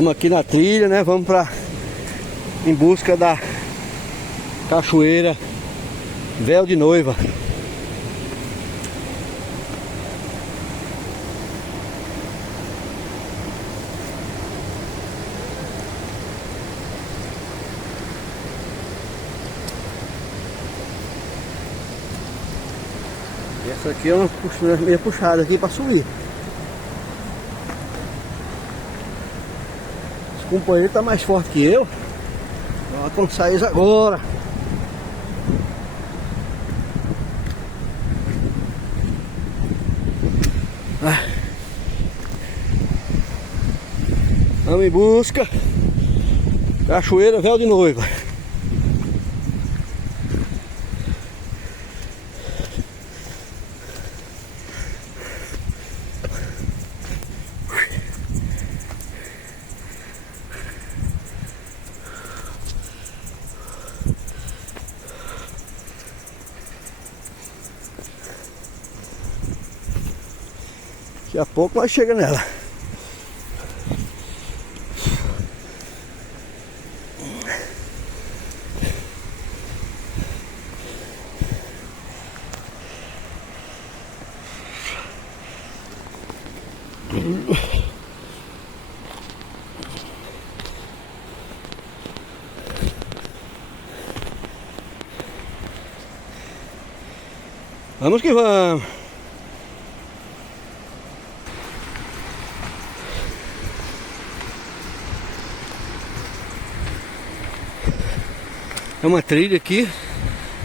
Estamos aqui na trilha, né? Vamos em busca da cachoeira Véu de Noiva. E essa aqui é uma meia puxada aqui para subir. O companheiro tá mais forte que eu. Vamos alcançar eles agora. Vamos em busca cachoeira Véu de Noiva. Daqui a pouco nós chegamos nela. Vamos que vamos. É uma trilha aqui,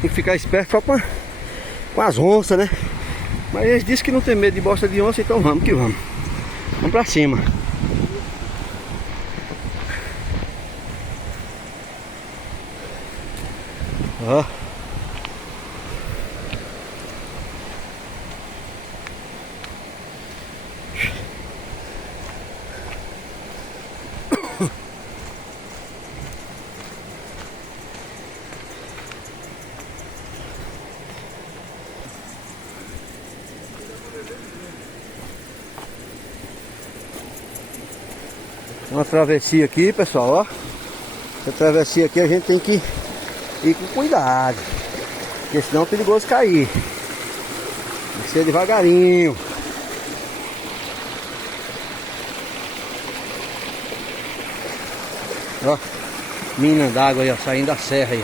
tem que ficar esperto só com as onças, né? Mas eles dizem que não tem medo de bosta de onça, então vamos que vamos. Vamos pra cima. Ó. Uma travessia aqui, pessoal, ó. Essa travessia aqui a gente tem que ir com cuidado, porque senão é perigoso cair. Tem que ser devagarinho. Ó, mina d'água aí, ó, saindo da serra aí,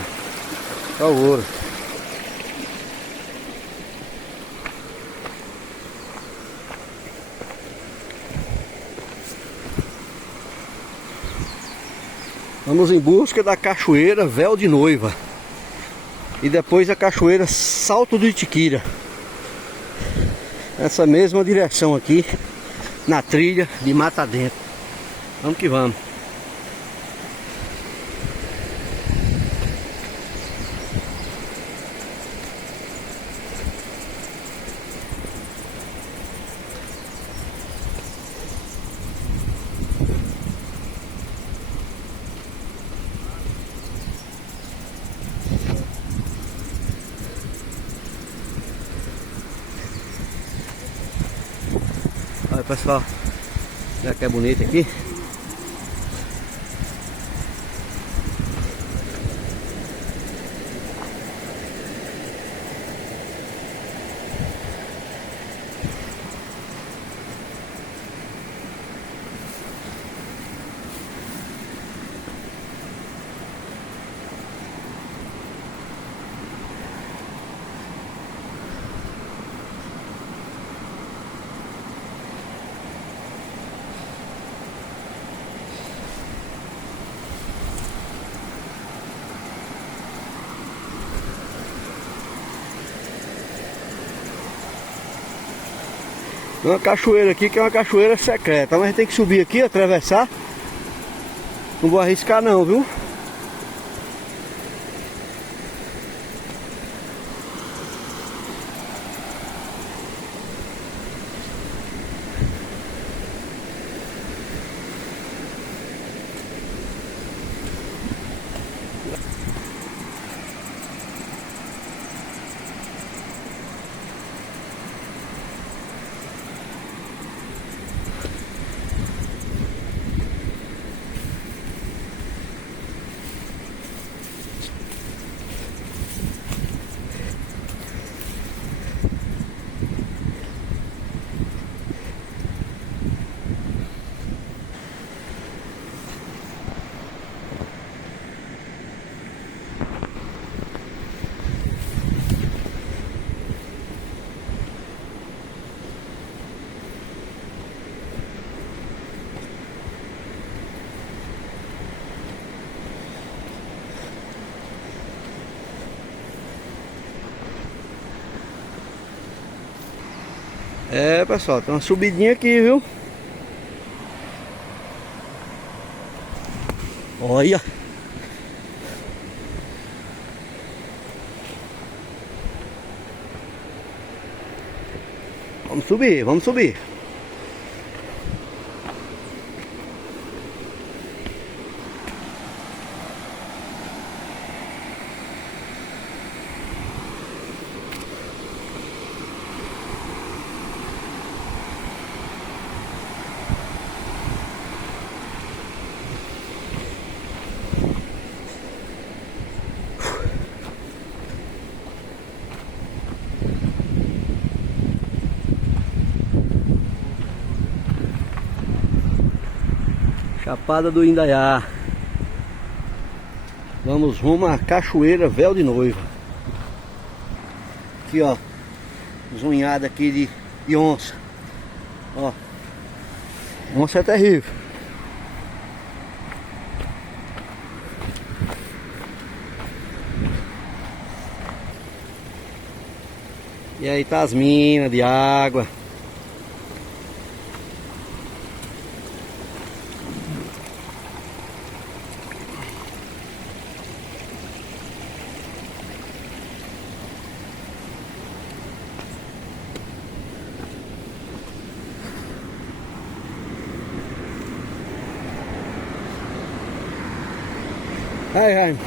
ó. Ó o ouro. Vamos em busca da cachoeira Véu de Noiva. E depois a cachoeira Salto do Itiquira. Essa mesma direção aqui, na trilha de mata dentro. Vamos que vamos. Olha, pessoal, olha que é bonito aqui. Tem uma cachoeira aqui que é uma cachoeira secreta, mas a gente tem que subir aqui, atravessar. Não vou arriscar não, viu? É, pessoal, tem uma subidinha aqui, viu? Olha. Vamos subir, vamos subir. Chapada do Indaiá. Vamos rumo à Cachoeira Véu de Noiva. Aqui, ó, zunhada aqui de onça. Ó, onça é terrível. E aí tá as minas de água. Aí, Jaime,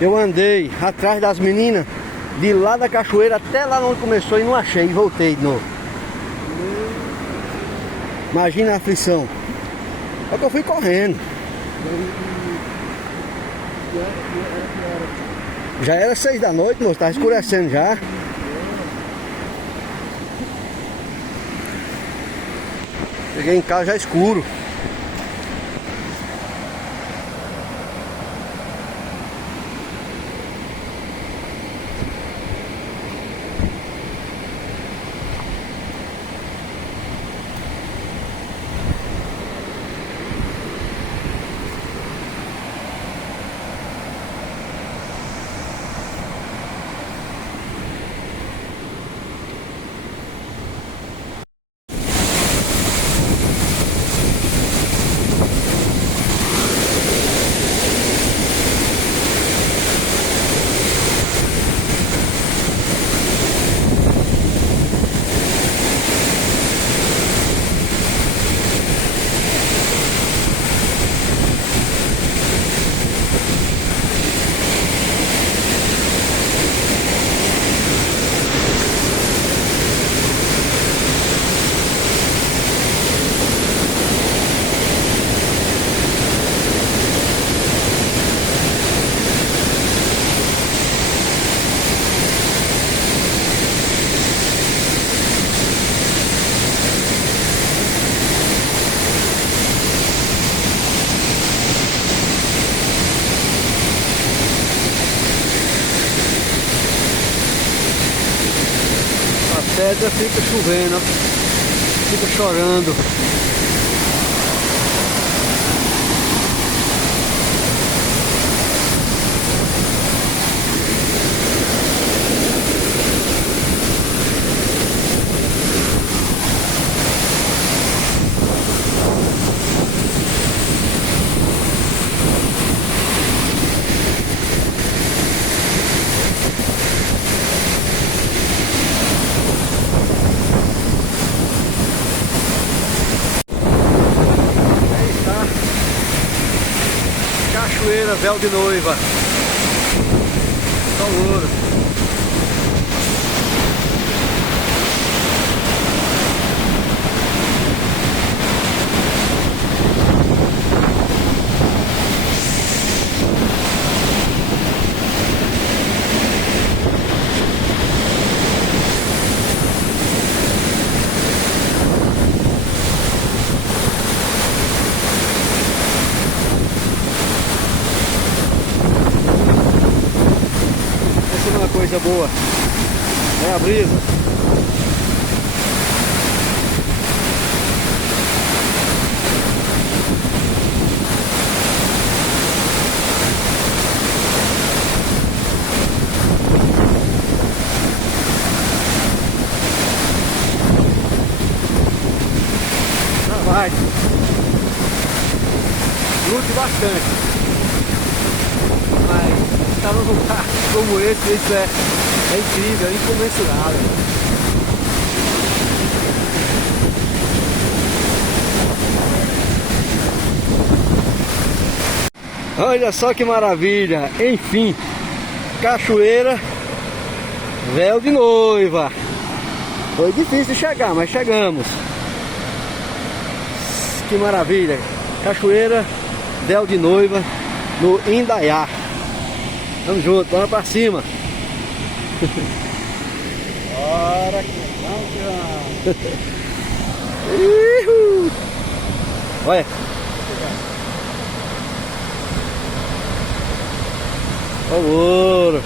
eu andei atrás das meninas de lá da cachoeira até lá onde começou e não achei, e voltei de novo. Imagina a aflição. Só que eu fui correndo. Já era 6 da noite, moço, tava escurecendo já. Cheguei em casa já escuro. A pedra fica chovendo, ó. Fica chorando. Cachoeira Véu de Noiva. Só ouro. Uma coisa boa, é a brisa. Rapaz, lute bastante. Mas estar num lugar como esse, isso é incrível, é incomensurável. Olha só que maravilha, enfim, cachoeira Véu de Noiva. Foi difícil de chegar, mas chegamos. Que maravilha, cachoeira Véu de Noiva no Indaiá. Vamos junto, vamos pra cima. Bora que Uhul. Olha. Olha o ouro.